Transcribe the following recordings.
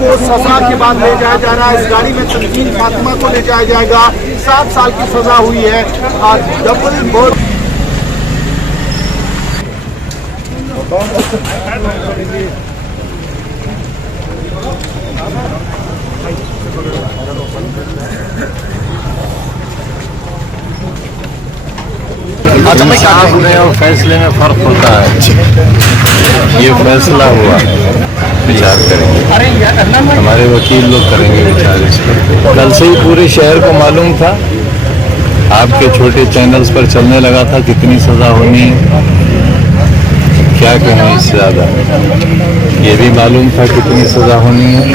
को सजा के बाद ले जाया जा रहा है। इस गाड़ी में तंजीम फातिमा को ले जाया जाएगा। 7 साल की सजा हुई है। डबल बोर्ड इंसाफ में और फैसले में फर्क होता है। ये फैसला हुआ, विचार करेंगे, हमारे वकील लोग करेंगे विचार इस पर। कल से ही पूरे शहर को मालूम था, आपके छोटे चैनल्स पर चलने लगा था कितनी सजा होनी है। क्या कहें इससे ज़्यादा, ये भी मालूम था कितनी सजा होनी है,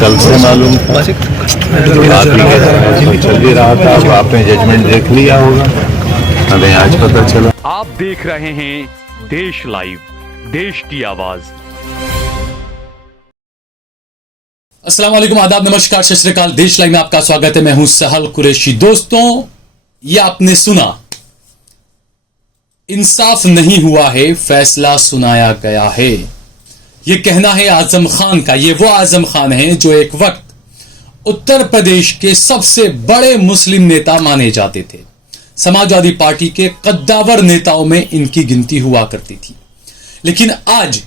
कल से मालूम था। चल भी रहा था, अब आपने जजमेंट देख लिया होगा, हमें आज पता चला। आप देख रहे हैं देश लाइव, देश की आवाज। अस्सलाम वालेकुम, आदाब, नमस्कार, सत श्री अकाल। देश लाइव में आपका स्वागत है। मैं हूं सहल कुरैशी। दोस्तों, ये आपने सुना, इंसाफ नहीं हुआ है, फैसला सुनाया गया है। ये कहना है आजम खान का। ये वो आजम खान है जो एक वक्त उत्तर प्रदेश के सबसे बड़े मुस्लिम नेता माने जाते थे। समाजवादी पार्टी के कद्दावर नेताओं में इनकी गिनती हुआ करती थी। लेकिन आज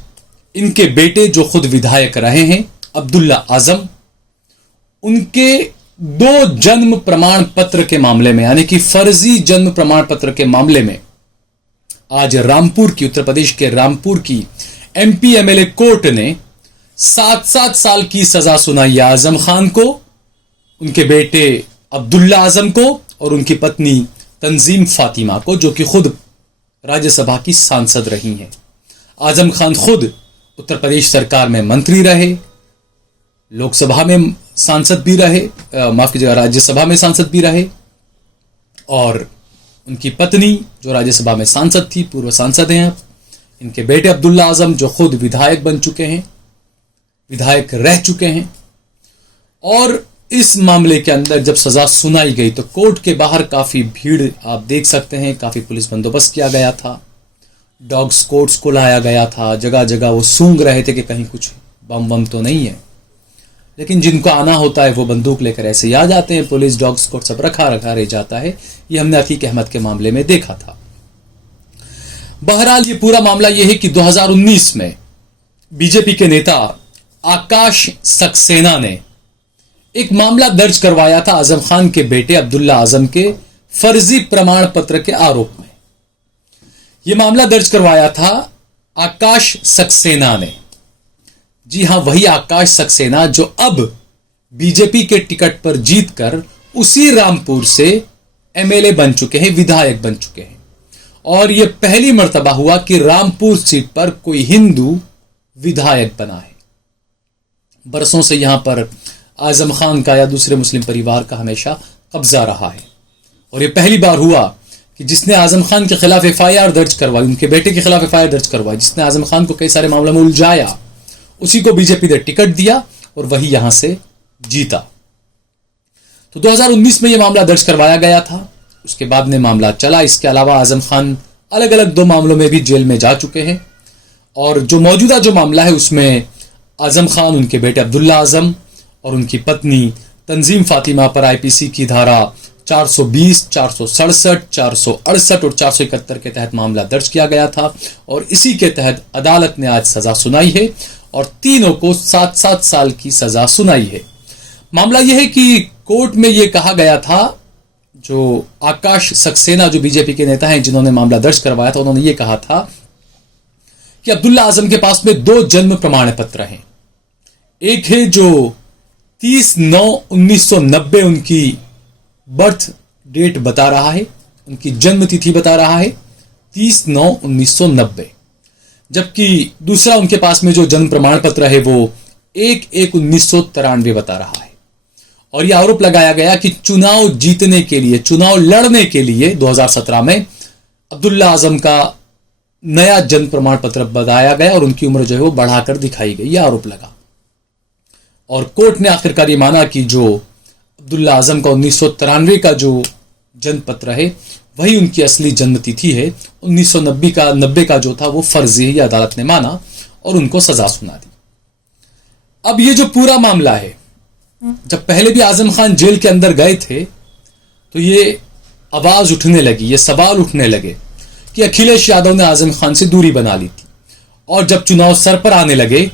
इनके बेटे जो खुद विधायक रहे हैं, अब्दुल्ला आजम, उनके 2 जन्म प्रमाण पत्र के मामले में, यानी कि फर्जी जन्म प्रमाण पत्र के मामले में आज रामपुर की, उत्तर प्रदेश के रामपुर की एमपी एमएलए कोर्ट ने 7-7 साल की सजा सुनाई आजम खान को, उनके बेटे अब्दुल्ला आजम को और उनकी पत्नी तंजीम फातिमा को, जो कि खुद राज्यसभा की सांसद रही हैं। आजम खान खुद उत्तर प्रदेश सरकार में मंत्री रहे, लोकसभा में सांसद भी रहे, माफ कीजिएगा, राज्यसभा में सांसद भी रहे, और उनकी पत्नी जो राज्यसभा में सांसद थी, पूर्व सांसद हैं अब। इनके बेटे अब्दुल्ला आजम जो खुद विधायक बन चुके हैं, विधायक रह चुके हैं। और इस मामले के अंदर जब सजा सुनाई गई तो कोर्ट के बाहर काफी भीड़ आप देख सकते हैं, काफी पुलिस बंदोबस्त किया गया था, डॉग स्क्वाड्स को लाया गया था, जगह जगह वो सूंघ रहे थे कि कहीं कुछ बम बम तो नहीं है। लेकिन जिनको आना होता है वो बंदूक लेकर ऐसे ही आ जाते हैं। पुलिस, डॉग स्क्वाड सब रखा रह जाता है। ये हमने अतीक अहमद के मामले में देखा था। बहरहाल ये पूरा मामला यह है कि 2019 में बीजेपी के नेता आकाश सक्सेना ने एक मामला दर्ज करवाया था आजम खान के बेटे अब्दुल्ला आजम के फर्जी प्रमाण पत्र के आरोप में। यह मामला दर्ज करवाया था आकाश सक्सेना ने। जी हां, वही आकाश सक्सेना जो अब बीजेपी के टिकट पर जीतकर उसी रामपुर से एमएलए बन चुके हैं, विधायक बन चुके हैं। और यह पहली मर्तबा हुआ कि रामपुर सीट पर कोई हिंदू विधायक बना है। बरसों से यहां पर आजम खान का या दूसरे मुस्लिम परिवार का हमेशा कब्जा रहा है। और यह पहली बार हुआ कि जिसने आजम खान के खिलाफ एफआईआर दर्ज करवाई, उनके बेटे के खिलाफ एफआईआर दर्ज करवाई, जिसने आजम खान को कई सारे मामलों में उलझाया, उसी को बीजेपी ने टिकट दिया और वही यहां से जीता। तो 2019 में यह मामला दर्ज करवाया गया था। उसके बाद में मामला चला। इसके अलावा आजम खान अलग अलग 2 मामलों में भी जेल में जा चुके हैं। और जो मौजूदा जो मामला है उसमें आजम खान, उनके बेटे अब्दुल्ला आजम और उनकी पत्नी तंजीम फातिमा पर आईपीसी की धारा 420, 467, 468 और 471 के तहत मामला दर्ज किया गया था। और इसी के तहत अदालत ने आज सजा सुनाई है और तीनों को 7-7 साल की सजा सुनाई है। मामला यह है कि कोर्ट में यह कहा गया था, जो आकाश सक्सेना जो बीजेपी के नेता हैं जिन्होंने मामला दर्ज करवाया था, उन्होंने यह कहा था कि अब्दुल्ला आजम के पास में 2 जन्म प्रमाण पत्र हैं। एक है जो 30/9/1990 उनकी बर्थ डेट बता रहा है, उनकी जन्म तिथि बता रहा है 30/9/1990, जबकि दूसरा उनके पास में जो जन्म प्रमाण पत्र है वो 1/1/1993 बता रहा है। और यह आरोप लगाया गया कि चुनाव जीतने के लिए, चुनाव लड़ने के लिए 2017 में अब्दुल्ला आजम का नया जन्म प्रमाण पत्र बताया गया और उनकी उम्र जो है वो बढ़ाकर दिखाई गई, यह आरोप लगा। और कोर्ट ने आखिरकार ये माना कि जो अब्दुल्ला आजम का 1993 का जो जन्म पत्र है वही उनकी असली जन्म तिथि है। 1990 का जो था वो फर्जी है, यह अदालत ने माना और उनको सजा सुना दी। अब ये जो पूरा मामला है, जब पहले भी आजम खान जेल के अंदर गए थे तो ये आवाज उठने लगी, ये सवाल उठने लगे कि अखिलेश यादव ने आजम खान से दूरी बना ली थी। और जब चुनाव सर पर आने लगे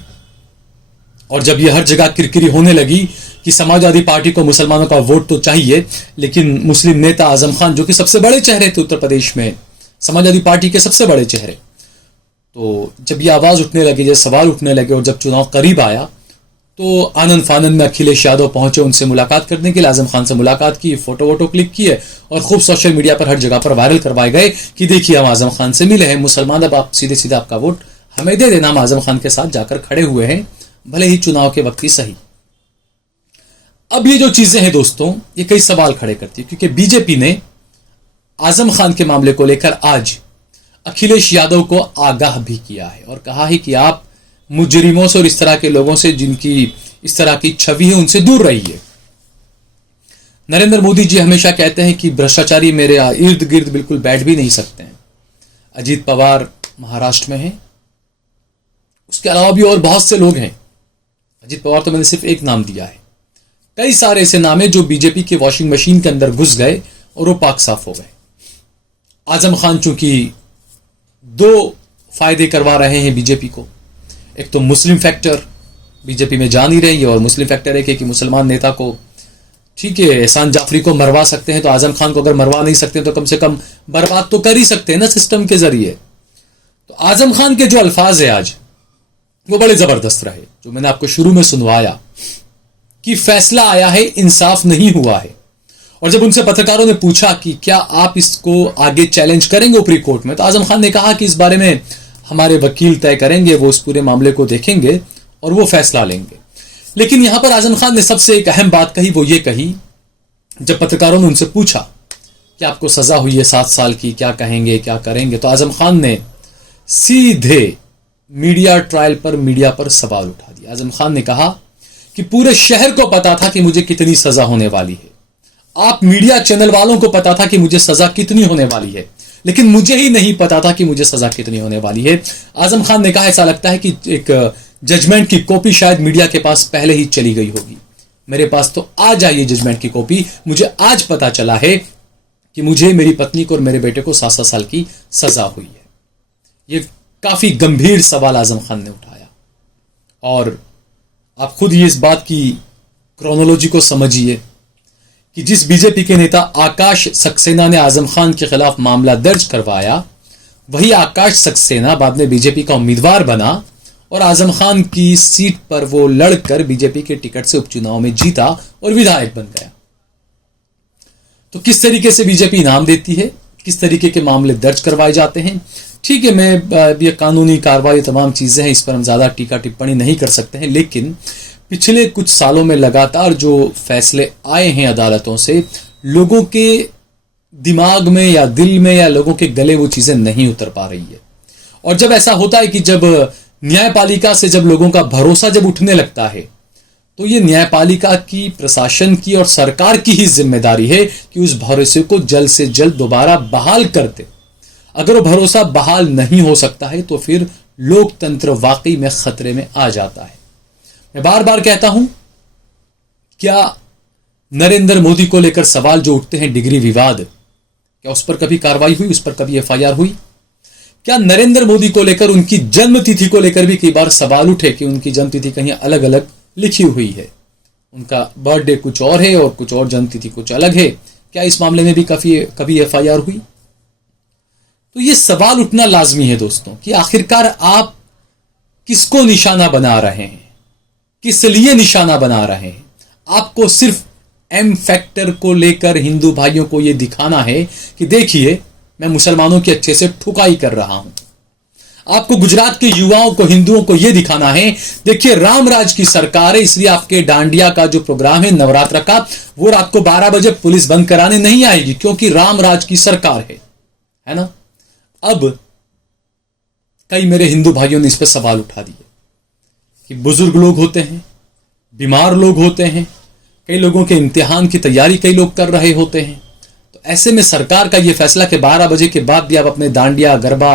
और जब ये हर जगह किरकिरी होने लगी कि समाजवादी पार्टी को मुसलमानों का वोट तो चाहिए, लेकिन मुस्लिम नेता आजम खान जो कि सबसे बड़े चेहरे थे उत्तर प्रदेश में, समाजवादी पार्टी के सबसे बड़े चेहरे, तो जब ये आवाज उठने लगी, जब सवाल उठने लगे और जब चुनाव करीब आया तो आनंद फानंद में अखिलेश यादव पहुंचे उनसे मुलाकात करने के लिए, आजम खान से मुलाकात की, फोटो वोटो क्लिक किए और खूब सोशल मीडिया पर हर जगह पर वायरल करवाए गए कि देखिए हम आजम खान से मिले हैं, मुसलमान अब आप सीधे सीधे आपका वोट हमें दे देना, हम आजम खान के साथ जाकर खड़े हुए हैं, भले ही चुनाव के वक्त ही सही। अब ये जो चीजें हैं दोस्तों, ये कई सवाल खड़े करती है, क्योंकि बीजेपी ने आजम खान के मामले को लेकर आज अखिलेश यादव को आगाह भी किया है और कहा है कि आप मुजरिमों से और इस तरह के लोगों से जिनकी इस तरह की छवि है उनसे दूर रहिए। नरेंद्र मोदी जी हमेशा कहते हैं कि भ्रष्टाचारी मेरे इर्द गिर्द बिल्कुल बैठ भी नहीं सकते हैं। अजीत पवार महाराष्ट्र में हैं, उसके अलावा भी और बहुत से लोग हैं। अजीत पवार तो मैंने सिर्फ एक नाम दिया है, कई सारे ऐसे नाम हैं जो बीजेपी के वॉशिंग मशीन के अंदर घुस गए और वो पाक साफ हो गए। आजम खान चूंकि दो फायदे करवा रहे हैं बीजेपी को, एक तो मुस्लिम फैक्टर बीजेपी में जा नहीं रही है और मुस्लिम फैक्टर है कि मुसलमान नेता को, ठीक है, एहसान जाफरी को मरवा सकते हैं तो आजम खान को अगर मरवा नहीं सकते तो कम से कम बर्बाद तो कर ही सकते हैं ना सिस्टम के जरिए। तो आजम खान के जो अल्फाज है आज वो बड़े जबरदस्त रहे, जो मैंने आपको शुरू में सुनवाया कि फैसला आया है, इंसाफ नहीं हुआ है। और जब उनसे पत्रकारों ने पूछा कि क्या आप इसको आगे चैलेंज करेंगे ऊपरी कोर्ट में, तो आजम खान ने कहा कि इस बारे में हमारे वकील तय करेंगे, वो इस पूरे मामले को देखेंगे और वो फैसला लेंगे। लेकिन यहां पर आजम खान ने सबसे एक अहम बात कही, वो ये कही, जब पत्रकारों ने उनसे पूछा कि आपको सजा हुई है 7 साल की, क्या कहेंगे, क्या करेंगे, तो आजम खान ने सीधे मीडिया ट्रायल पर मीडिया पर सवाल उठा दिया। आजम खान ने कहा कि पूरे शहर को पता था कि मुझे कितनी सजा होने वाली है, आप मीडिया चैनल वालों को पता था कि मुझे सजा कितनी होने वाली है, लेकिन मुझे ही नहीं पता था कि मुझे सजा कितनी होने वाली है। आजम खान ने कहा ऐसा लगता है कि एक जजमेंट की कॉपी शायद मीडिया के पास पहले ही चली गई होगी, मेरे पास तो आज आई जजमेंट की कॉपी, मुझे आज पता चला है कि मुझे, मेरी पत्नी को और मेरे बेटे को 7 साल की सजा हुई है। ये काफी गंभीर सवाल आजम खान ने उठाया और आप खुद ये इस बात की क्रोनोलॉजी को समझिए कि जिस बीजेपी के नेता आकाश सक्सेना ने आजम खान के खिलाफ मामला दर्ज करवाया, वही आकाश सक्सेना बाद में बीजेपी का उम्मीदवार बना और आजम खान की सीट पर वो लड़कर बीजेपी के टिकट से उपचुनाव में जीता और विधायक बन गया। तो किस तरीके से बीजेपी इनाम देती है, किस तरीके के मामले दर्ज करवाए जाते हैं, ठीक है, मैं ये कानूनी कार्रवाई तमाम चीजें हैं, इस पर हम ज्यादा टीका टिप्पणी नहीं कर सकते हैं, लेकिन पिछले कुछ सालों में लगातार जो फैसले आए हैं अदालतों से, लोगों के दिमाग में या दिल में या लोगों के गले वो चीजें नहीं उतर पा रही है। और जब ऐसा होता है कि जब न्यायपालिका से जब लोगों का भरोसा जब उठने लगता है, तो ये न्यायपालिका की, प्रशासन की और सरकार की ही जिम्मेदारी है कि उस भरोसे को जल्द से जल्द दोबारा बहाल कर दे। अगर वो भरोसा बहाल नहीं हो सकता है तो फिर लोकतंत्र वाकई में खतरे में आ जाता है। मैं बार बार कहता हूं, क्या नरेंद्र मोदी को लेकर सवाल जो उठते हैं, डिग्री विवाद, क्या उस पर कभी कार्रवाई हुई, उस पर कभी FIR हुई? क्या नरेंद्र मोदी को लेकर, उनकी जन्म तिथि को लेकर भी कई बार सवाल उठे कि उनकी जन्म तिथि कहीं अलग अलग लिखी हुई है, उनका बर्थडे कुछ और है और कुछ और जन्म तिथि कुछ अलग है, क्या इस मामले में भी कभी FIR हुई? तो ये सवाल उठना लाजमी है दोस्तों कि आखिरकार आप किसको निशाना बना रहे हैं, किस लिए निशाना बना रहे हैं? आपको सिर्फ M फैक्टर को लेकर हिंदू भाइयों को यह दिखाना है कि देखिए मैं मुसलमानों की अच्छे से ठुकाई कर रहा हूं। आपको गुजरात के युवाओं को, हिंदुओं को यह दिखाना है, देखिए रामराज की सरकार है, इसलिए आपके डांडिया का जो प्रोग्राम है नवरात्र का, वो रात को 12 बजे पुलिस बंद कराने नहीं आएगी क्योंकि रामराज की सरकार है ना? अब कई मेरे हिंदू भाइयों ने इस पर सवाल उठा दिए कि बुजुर्ग लोग होते हैं, बीमार लोग होते हैं, कई लोगों के इम्तिहान की तैयारी कई लोग कर रहे होते हैं, तो ऐसे में सरकार का यह फैसला कि 12 बजे के बाद भी आप अपने डांडिया, गरबा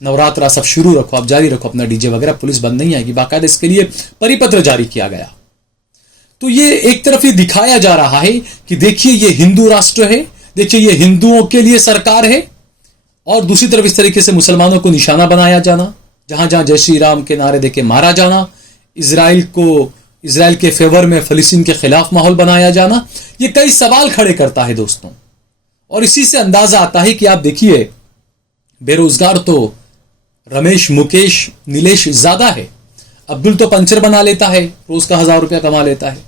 नवरात्रा सब शुरू रखो, आप जारी रखो अपना डीजे वगैरह, पुलिस बंद नहीं आएगी। बाकायदा इसके लिए परिपत्र जारी किया गया। तो ये एक तरफ ये दिखाया जा रहा है कि देखिए ये हिंदू राष्ट्र है, देखिए ये हिंदुओं के लिए सरकार है, और दूसरी तरफ इस तरीके से मुसलमानों को निशाना बनाया जाना, जहां जहां जय श्री राम के नारे देके मारा जाना, इजराइल के फेवर में फलस्तीन के खिलाफ माहौल बनाया जाना, ये कई सवाल खड़े करता है दोस्तों। और इसी से अंदाजा आता है कि आप देखिए बेरोजगार तो रमेश, मुकेश, नीलेश ज्यादा है। अब्दुल तो पंचर बना लेता है, रोज का 1000 रुपया कमा लेता है।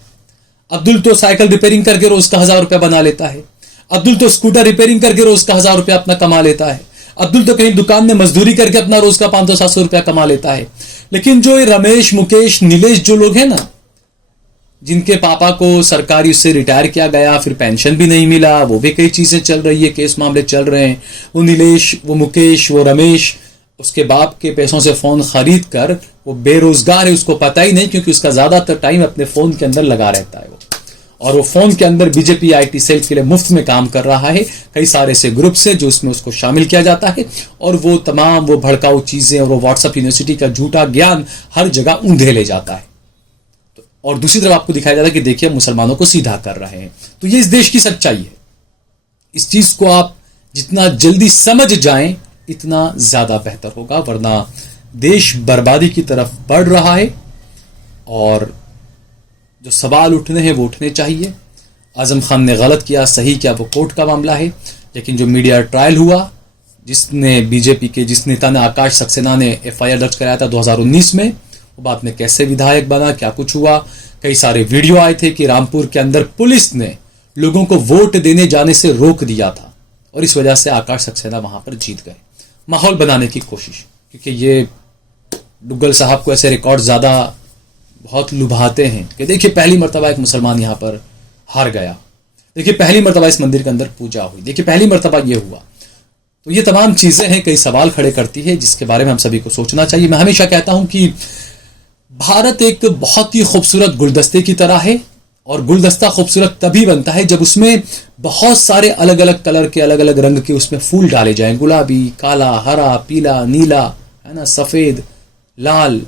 अब्दुल तो साइकिल रिपेयरिंग करके रोज का 1000 रुपया बना लेता है। अब्दुल तो स्कूटर रिपेयरिंग करके रोज का 1000 रुपया अपना कमा लेता है। अब्दुल तो कहीं दुकान में मजदूरी करके अपना रोज का 500-700 रुपया कमा लेता है। लेकिन जो ये रमेश, मुकेश, नीलेश जो लोग हैं ना, जिनके पापा को सरकारी उससे रिटायर किया गया, फिर पेंशन भी नहीं मिला, वो भी कई चीजें चल रही है, केस मामले चल रहे हैं। वो नीलेश, वो मुकेश, वो रमेश उसके बाप के पैसों से फोन खरीद कर वो बेरोजगार है, उसको पता ही नहीं, क्योंकि उसका ज्यादातर टाइम अपने फोन के अंदर लगा रहता है वो। और वो फोन के अंदर बीजेपी आईटी सेल के लिए मुफ्त में काम कर रहा है, कई सारे से ग्रुप से जो उसमें उसको शामिल किया जाता है, और वो तमाम वो भड़काऊ चीजें और वो व्हाट्सएप यूनिवर्सिटी का झूठा ज्ञान हर जगह ऊंधे ले जाता है। और दूसरी तरफ आपको दिखाया जाता है कि देखिए मुसलमानों को सीधा कर रहे हैं। तो ये इस देश की सच्चाई है। इस चीज को आप जितना जल्दी समझ जाएं इतना ज्यादा बेहतर होगा, वरना देश बर्बादी की तरफ बढ़ रहा है। और जो सवाल उठने हैं वो उठने चाहिए। आजम खान ने गलत किया, सही किया, वो कोर्ट का मामला है। लेकिन जो मीडिया ट्रायल हुआ, जिसने बीजेपी के जिस नेता ने, आकाश सक्सेना ने FIR दर्ज कराया था 2019 में, वो बाद में कैसे विधायक बना, क्या कुछ हुआ, कई सारे वीडियो आए थे कि रामपुर के अंदर पुलिस ने लोगों को वोट देने जाने से रोक दिया था, और इस वजह से आकाश सक्सेना वहां पर जीत गए। माहौल बनाने की कोशिश, क्योंकि ये डुग्गल साहब को ऐसे रिकॉर्ड ज्यादा बहुत लुभाते हैं कि देखिए पहली मर्तबा एक मुसलमान यहां पर हार गया, देखिए पहली मर्तबा इस मंदिर के अंदर पूजा हुई, देखिए पहली मर्तबा ये हुआ। तो ये तमाम चीजें हैं, कई सवाल खड़े करती है, जिसके बारे में हम सभी को सोचना चाहिए। मैं हमेशा कहता हूं कि भारत एक बहुत ही खूबसूरत गुलदस्ते की तरह है, और गुलदस्ता खूबसूरत तभी बनता है जब उसमें बहुत सारे अलग अलग कलर के, अलग अलग रंग के उसमें फूल डाले जाएं, गुलाबी, काला, हरा, पीला, नीला, है ना, सफेद, लाल,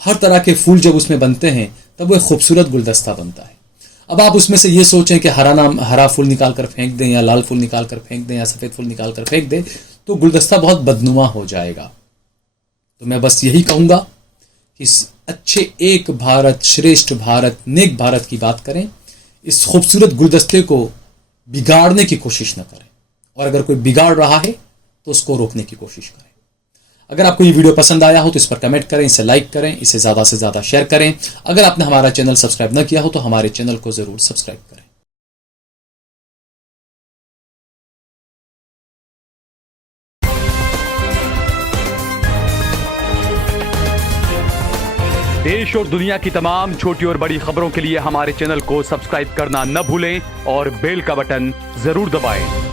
हर तरह के फूल जब उसमें बनते हैं तब वो एक खूबसूरत गुलदस्ता बनता है। अब आप उसमें से ये सोचें कि हरा फूल निकाल कर फेंक दें, या लाल फूल निकाल कर फेंक दें, या सफेद फूल निकाल कर फेंक दें, तो गुलदस्ता बहुत बदनुमा हो जाएगा। तो मैं बस यही कहूंगा कि इस अच्छे एक भारत, श्रेष्ठ भारत, नेक भारत की बात करें, इस खूबसूरत गुलदस्ते को बिगाड़ने की कोशिश न करें, और अगर कोई बिगाड़ रहा है तो उसको रोकने की कोशिश करें। अगर आपको ये वीडियो पसंद आया हो तो इस पर कमेंट करें, इसे लाइक करें, इसे ज़्यादा से ज़्यादा शेयर करें। अगर आपने हमारा चैनल सब्सक्राइब न किया हो तो हमारे चैनल को ज़रूर सब्सक्राइब करें। देश और दुनिया की तमाम छोटी और बड़ी खबरों के लिए हमारे चैनल को सब्सक्राइब करना न भूलें और बेल का बटन जरूर दबाएं।